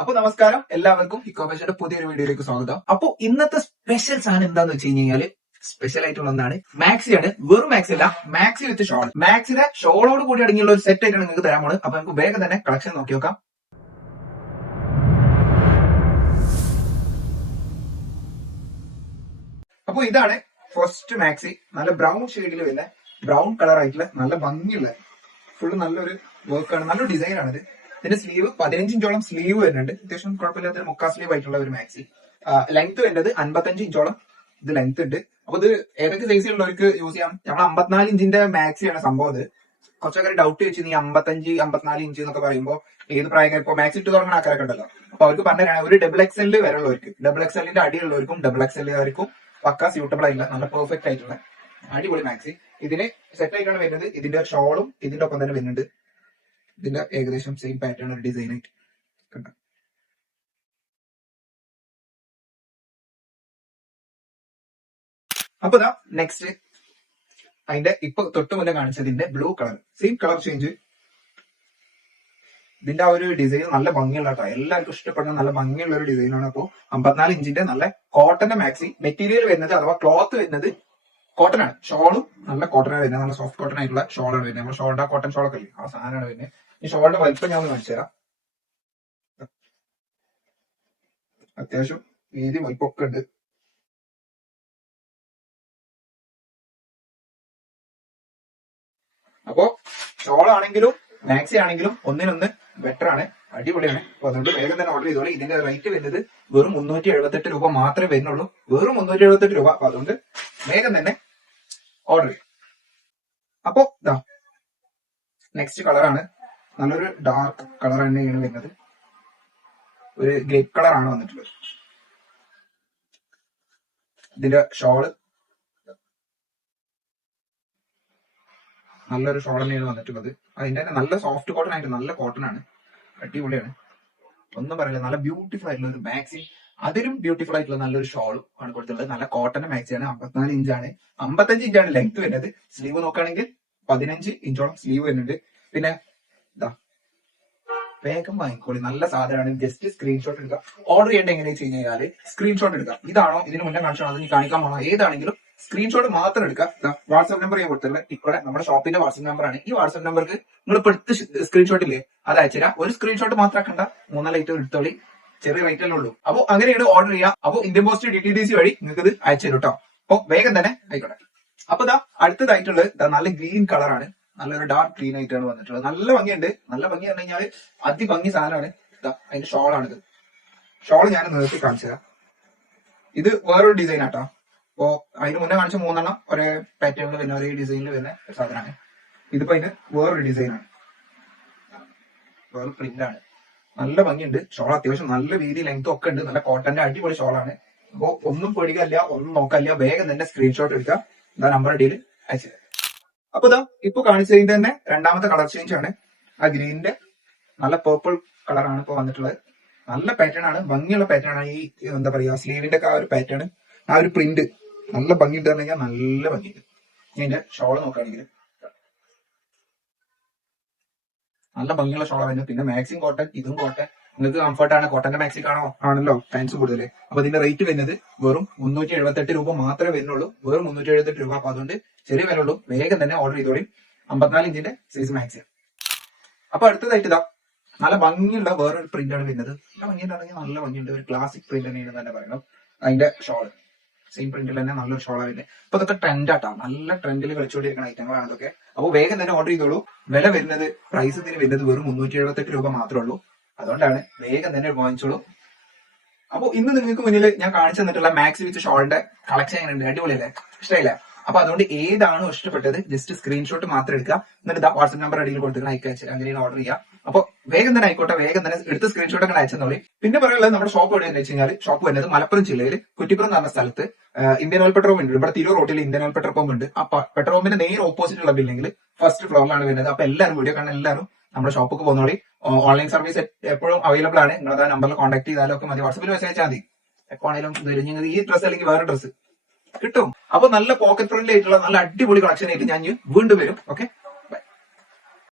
അപ്പൊ നമസ്കാരം, എല്ലാവർക്കും ഇക്കോപേഷന്റെ പുതിയൊരു വീഡിയോയിലേക്ക് സ്വാഗതം. അപ്പൊ ഇന്നത്തെ സ്പെഷ്യൽ സാധനം എന്താന്ന് വെച്ച് കഴിഞ്ഞാല് സ്പെഷ്യൽ ആയിട്ടുള്ള ഒന്നാണ് മാക്സിയാണ്. വെറും മാക്സി അല്ല, മാക്സി വിത്ത് ഷോൾ. മാക്സിയുടെ ഷോളോട് കൂടി അടങ്ങിയുള്ള ഒരു സെറ്റ് ആയിട്ടാണ് നിങ്ങൾക്ക് തരാൻ പോകുന്നത്. അപ്പൊ നമുക്ക് വേഗം തന്നെ കളക്ഷൻ നോക്കി നോക്കാം. അപ്പൊ ഇതാണ് ഫസ്റ്റ് മാക്സി. നല്ല ബ്രൗൺ ഷെയ്ഡിൽ വരുന്ന ബ്രൗൺ കളർ ആയിട്ടുള്ള നല്ല ഭംഗിയുള്ള ഫുള്ള് നല്ലൊരു വർക്കാണ്, നല്ലൊരു ഡിസൈൻ ആണിത്. ഇതിന്റെ സ്ലീവ് 15 ഇഞ്ചോളം സ്ലീവ് വരുന്നുണ്ട്. അത്യാവശ്യം കുഴപ്പമില്ലാത്തൊരു മുക്കാ സ്ലീവ് ആയിട്ടുള്ള ഒരു മാക്സി. ലെങ്ത് വരുന്നത് 55 ഇഞ്ചോളം ഇത് ലെങ്ത് ഉണ്ട്. അപ്പൊ ഇത് ഏതൊക്കെ സൈസിലുള്ളവർക്ക് യൂസ് ചെയ്യാം. നമ്മൾ 54 ഇഞ്ചിന്റെ മാക്സിയാണ് സംഭവം. ഇത് കുറച്ചൊക്കെ ഡൗട്ട് വെച്ച് നീ 55, 54 ഇഞ്ച് എന്നൊക്കെ പറയുമ്പോൾ ഏത് പ്രായക്കാർ ഇപ്പൊ മാക്സി ഇട്ട് തുടങ്ങുന്ന ആൾക്കാരൊക്കെ ഉണ്ടല്ലോ. അപ്പൊ അവർക്ക് പറഞ്ഞാൽ ഒരു ഡബിൾ എക്സെൽ വരെയുള്ളവർക്ക്, ഡബിൾ എക്സെല്ലിന്റെ അടിയുള്ളവർക്കും ഡബിൾ എക്സെല്ലുകാർക്കും പക്ക സ്യൂട്ടബിൾ ആയിട്ടുള്ള നല്ല പെർഫെക്റ്റ് ആയിട്ടുള്ള അടിപൊളി മാക്സി. ഇതിന് സെറ്റ് ആയിട്ടാണ് വരുന്നത്. ഇതിന്റെ ഷോളും ഇതിന്റെ ഒപ്പം തന്നെ വരുന്നുണ്ട്. ഇതിന്റെ ഏകദേശം സെയിം പാറ്റേൺ ഒരു ഡിസൈൻ ആയിട്ട് കണ്ട. അപ്പൊ ഇതാ നെക്സ്റ്റ് അതിന്റെ ഇപ്പൊ തൊട്ട് മുന്നേ കാണിച്ചതിന്റെ blue colour, same colour change. ഇതിന്റെ ആ ഒരു ഡിസൈൻ നല്ല ഭംഗിയുള്ള കേട്ടോ, എല്ലാവർക്കും ഇഷ്ടപ്പെടുന്ന നല്ല ഭംഗിയുള്ള ഒരു ഡിസൈനാണ്. അപ്പോ 54 ഇഞ്ചിന്റെ നല്ല കോട്ടന്റെ മാക്സി. മെറ്റീരിയൽ വരുന്നത് അഥവാ ക്ലോത്ത് വരുന്നത് കോട്ടൺ ആണ്. ഷോളും നല്ല കോട്ടനാണ് വരുന്നത്, നല്ല സോഫ്റ്റ് കോട്ടൺ ആയിട്ടുള്ള ഷോളാണ് വരുന്നത്. നമ്മൾ ഷോളിന്റെ കോട്ടൺ ഷോളൊക്കെ അല്ലേ, ആ സാധനമാണ് വരുന്നത്. ഈ ഷോളിന്റെ വലിപ്പം ഞാൻ ഒന്ന് കാണിച്ചു തരാം. അത്യാവശ്യം വീതി വലിപ്പമൊക്കെ ഉണ്ട്. അപ്പോ ഷോളാണെങ്കിലും മാക്സി ആണെങ്കിലും ഒന്നിനൊന്ന് ബെറ്റർ ആണ്, അടിപൊളിയാണ്. അപ്പൊ അതുകൊണ്ട് വേഗം തന്നെ ഓർഡർ ചെയ്തോളൂ. ഇതിന്റെ റേറ്റ് വരുന്നത് വെറും 378 രൂപ മാത്രമേ വരുന്നുള്ളൂ, വെറും 378 രൂപ. അപ്പൊ അതുകൊണ്ട് വേഗം തന്നെ ഓർഡർ ചെയ്യും. അപ്പോ ഇതാ നെക്സ്റ്റ് കളറാണ്, നല്ലൊരു ഡാർക്ക് കളർ തന്നെയാണ് വരുന്നത്. ഒരു ഗ്രേപ്പ് കളർ ആണ് വന്നിട്ടുള്ളത്. ഇതിന്റെ ഷോള് നല്ലൊരു ഷോൾ തന്നെയാണ് വന്നിട്ടുള്ളത്. അതിന്റെ തന്നെ നല്ല സോഫ്റ്റ് കോട്ടൺ ആയിട്ട് നല്ല കോട്ടൺ ആണ്, അടിപൊളിയാണ്, ഒന്നും പറയില്ല. നല്ല ബ്യൂട്ടിഫുൾ ആയിട്ടുള്ള ഒരു മാക്സി, അതിലും ബ്യൂട്ടിഫുൾ ആയിട്ടുള്ള നല്ലൊരു ഷോളും ആണ് കൊടുത്തിട്ടുള്ളത്. നല്ല കോട്ടന്റെ മാക്സിയാണ്. 54 ഇഞ്ചാണ്, 55 ഇഞ്ചാണ് ലെങ്ത് വരുന്നത്. സ്ലീവ് നോക്കുകയാണെങ്കിൽ 15 ഇഞ്ചോളം സ്ലീവ് വരുന്നുണ്ട്. പിന്നെ ഇതാ വേഗം വാങ്ങിക്കോളി, നല്ല സാധനമാണ്. ജസ്റ്റ് സ്ക്രീൻഷോട്ട് എടുക്കുക. ഓർഡർ ചെയ്യേണ്ട എങ്ങനെയാ വെച്ച് കഴിഞ്ഞാൽ സ്ക്രീൻഷോട്ട് എടുക്കുക. ഇതാണോ ഇതിന് മുന്നേ കാണിച്ചാണോ അത് കാണിക്കാൻ പോണോ ഏതാണെങ്കിലും സ്ക്രീൻഷോട്ട് മാത്രം എടുക്കുക. വാട്സ്ആപ്പ് നമ്പർ ഞാൻ കൊടുത്തില്ല, ഇവിടെ നമ്മുടെ ഷോപ്പിന്റെ വാട്സ്ആപ്പ് നമ്പറാണ്. ഈ വാട്സ്ആപ്പ് നമ്പർക്ക് നിങ്ങൾ ഇപ്പൊ എടുത്ത് സ്ക്രീൻഷോട്ട് ഇല്ലേ അത് അയച്ചുതരാം. ഒരു സ്ക്രീൻഷോട്ട് മാത്രം ആക്കണ്ട, 3 ലൈറ്റ് എടുത്തോളി, ചെറിയ റേറ്റ് അല്ലേ ഉള്ളൂ. അപ്പോൾ അങ്ങനെയാണ് ഓർഡർ ചെയ്യുക. അപ്പോൾ ഇന്ത്യൻ പോസ്റ്റ് DTDC വഴി നിങ്ങൾക്ക് ഇത് അയച്ചു തരും കേട്ടോ. അപ്പോൾ വേഗം തന്നെ ആയിക്കോട്ടെ. അപ്പൊ ഇതാ അടുത്തതായിട്ടുള്ളത് നല്ല ഗ്രീൻ കളറാണ്, നല്ലൊരു ഡാർക്ക് ഗ്രീൻ ആയിട്ടാണ് വന്നിട്ടുള്ളത്. നല്ല ഭംഗിയുണ്ട്. നല്ല ഭംഗി പറഞ്ഞു കഴിഞ്ഞാൽ അതിഭംഗി സാധനമാണ്. ഇതാ അതിന്റെ ഷോളാണിത്. ഷോൾ ഞാൻ നേരത്തെ കാണിച്ചു തരാം. ഇത് വേറൊരു ഡിസൈൻ ആട്ടോ. അപ്പോ അതിന് മുന്നേ കാണിച്ച 3 ഒരേ പാറ്റേണിൽ വരുന്ന ഒരേ ഡിസൈനിൽ വരുന്ന ഒരു സാധനമാണ്. ഇതിപ്പോ അതിന് വേറൊരു ഡിസൈനാണ്, വേറെ പ്രിന്റ് ആണ്. നല്ല ഭംഗിയുണ്ട്. ഷോൾ അത്യാവശ്യം നല്ല വീതി ലെങ്ത് ഒക്കെ ഉണ്ട്. നല്ല കോട്ടന്റെ അടിപൊളി ഷോളാണ്. അപ്പോ ഒന്നും പേടിക്കല്ല, ഒന്നും നോക്കല്ല, വേഗം തന്നെ സ്ക്രീൻഷോട്ട് എടുക്കുക. ഇതാ നമ്പർ അടിയിൽ അയച്ചു. അപ്പൊ ഇതാ ഇപ്പൊ കാണിച്ചതിന്റെ തന്നെ രണ്ടാമത്തെ കളർ ചേഞ്ച് ആണ്. ആ ഗ്രീനിന്റെ നല്ല പേർപ്പിൾ കളറാണ് ഇപ്പൊ വന്നിട്ടുള്ളത്. നല്ല പാറ്റേൺ ആണ്, ഭംഗിയുള്ള പാറ്റേൺ ആണ്. ഈ എന്താ പറയാ സ്ലീവിന്റെ ഒക്കെ ആ ഒരു പാറ്റേൺ, ആ ഒരു പ്രിന്റ് നല്ല ഭംഗിയുണ്ട് പറഞ്ഞു കഴിഞ്ഞാൽ നല്ല ഭംഗിയുണ്ട്. ഞാൻ ഇതിന്റെ ഷോള് നോക്കുകയാണെങ്കിൽ നല്ല ഭംഗിയുള്ള ഷോളാണ് വരുന്നത്. പിന്നെ മാക്സിം കോട്ടൺ, ഇതും കോട്ടൺ. നിങ്ങൾക്ക് കംഫർട്ട് ആണ്. കോട്ടന്റെ മാക്സി കാണോ ആണല്ലോ ഫാൻസ് കൂടുതൽ. അപ്പൊ ഇതിന്റെ റേറ്റ് വരുന്നത് വെറും 378 രൂപ മാത്രമേ വരുന്നുള്ളൂ, വെറും 378 രൂപ. അപ്പൊ അതുകൊണ്ട് ചെറിയ വില ഉള്ളൂ, വേഗം തന്നെ ഓർഡർ ചെയ്തോളി. 54 ഇഞ്ചിന്റെ സൈസ് മാക്സി. അപ്പൊ അടുത്തതായിട്ട് ഇതാ നല്ല ഭംഗിയുള്ള വേറൊരു പ്രിന്റ് ആണ് വരുന്നത്. നല്ല ഭംഗിയുണ്ടാണെങ്കിൽ നല്ല ഭംഗിയുണ്ട്, ഒരു ക്ലാസിക് പ്രിന്റ് തന്നെയാണ് തന്നെ പറയണം. അതിന്റെ ഷോള് സെയിം പ്രിന്റിൽ തന്നെ നല്ലൊരു ഷോളാണ് വരുന്നത്. അപ്പൊ ഇതൊക്കെ ട്രെൻഡ് ആട്ടോ, നല്ല ട്രെൻഡിൽ കളിച്ചുകൊണ്ടിരിക്കുന്ന ഐറ്റങ്ങളാണ് ഇതൊക്കെ. അപ്പൊ വേഗം തന്നെ ഓർഡർ ചെയ്തോളൂ. വില വരുന്നത് പ്രൈസ് ഇതിന് വരുന്നത് വെറും 378 രൂപ മാത്രമേ ഉള്ളൂ. അതുകൊണ്ടാണ് വേഗം തന്നെ വാങ്ങിച്ചോളൂ. അപ്പൊ ഇന്ന് നിങ്ങൾക്ക് മുന്നിൽ ഞാൻ കാണിച്ചു തന്നിട്ടുള്ള മാക്സി വിത്ത് ഷോളിന്റെ കളക്ഷൻ എങ്ങനെയുണ്ട്, അടിപൊളിയല്ലേ, ഇഷ്ടമില്ല? അപ്പൊ അതുകൊണ്ട് ഏതാണോ ഇഷ്ടപ്പെട്ടത് ജസ്റ്റ് സ്ക്രീൻഷോട്ട് മാത്രം എടുക്കുക. എന്നിട്ട് വാട്സ്ആപ്പ് നമ്പർ അടിയിൽ കൊടുത്തിട്ട് അയച്ചു അങ്ങനെയാണ് ഓർഡർ ചെയ്യുക. അപ്പൊ വേഗം തന്നെ ആയിക്കോട്ടെ, വേഗം തന്നെ എടുത്ത് സ്ക്രീൻഷോട്ട് ഒക്കെ അയച്ചെന്നോളി. പിന്നെ പറയുള്ളത് നമ്മുടെ ഷോപ്പ് എവിടെയെന്ന് വെച്ച് കഴിഞ്ഞാൽ ഷോപ്പ് വരുന്നത് മലപ്പുറം ജില്ലയിൽ കുറ്റിപ്പുറം എന്ന് പറഞ്ഞ സ്ഥലത്ത് ഇന്ത്യൻ ഓയിൽ പെട്രോൾ ഉണ്ട്. ഇവിടെ തിരൂർ റോഡിൽ ഇന്ത്യൻ ഓയിൽ പെട്രോൾ പമ്പ് ഉണ്ട്. ആ പെട്രോൾ പമ്പിന്റെ നേരെ ഓപ്പോസിറ്റ് ഉള്ള ബിൽഡിംഗിൽ ഫസ്റ്റ് ഫ്ലോറിലാണ് വരുന്നത്. അപ്പൊ എല്ലാവരും വീഡിയോ കാണാൻ എല്ലാവരും നമ്മുടെ ഷോപ്പിൽ പോകുന്നോളി. ഓൺലൈൻ സർവീസ് എപ്പോഴും അവൈലബിൾ ആണ്. നിങ്ങൾ ആ നമ്പറിൽ കോൺടാക്ട് ചെയ്താലും ഒക്കെ മതി. വാട്സ്ആപ്പിൽ മെസ്സേജ് അയച്ചാൽ മതി. എപ്പോഴാണെങ്കിലും വരും ഈ ഡ്രസ്സ് അല്ലെങ്കിൽ വേറെ ഡ്രസ്സ് കിട്ടും. അപ്പൊ നല്ല പോക്കറ്റ് ഫ്രണ്ട്ലി ആയിട്ടുള്ള നല്ല അടിപൊളി കളക്ഷൻ ആയിട്ട് ഞാൻ വീണ്ടും വരും. ഓക്കെ.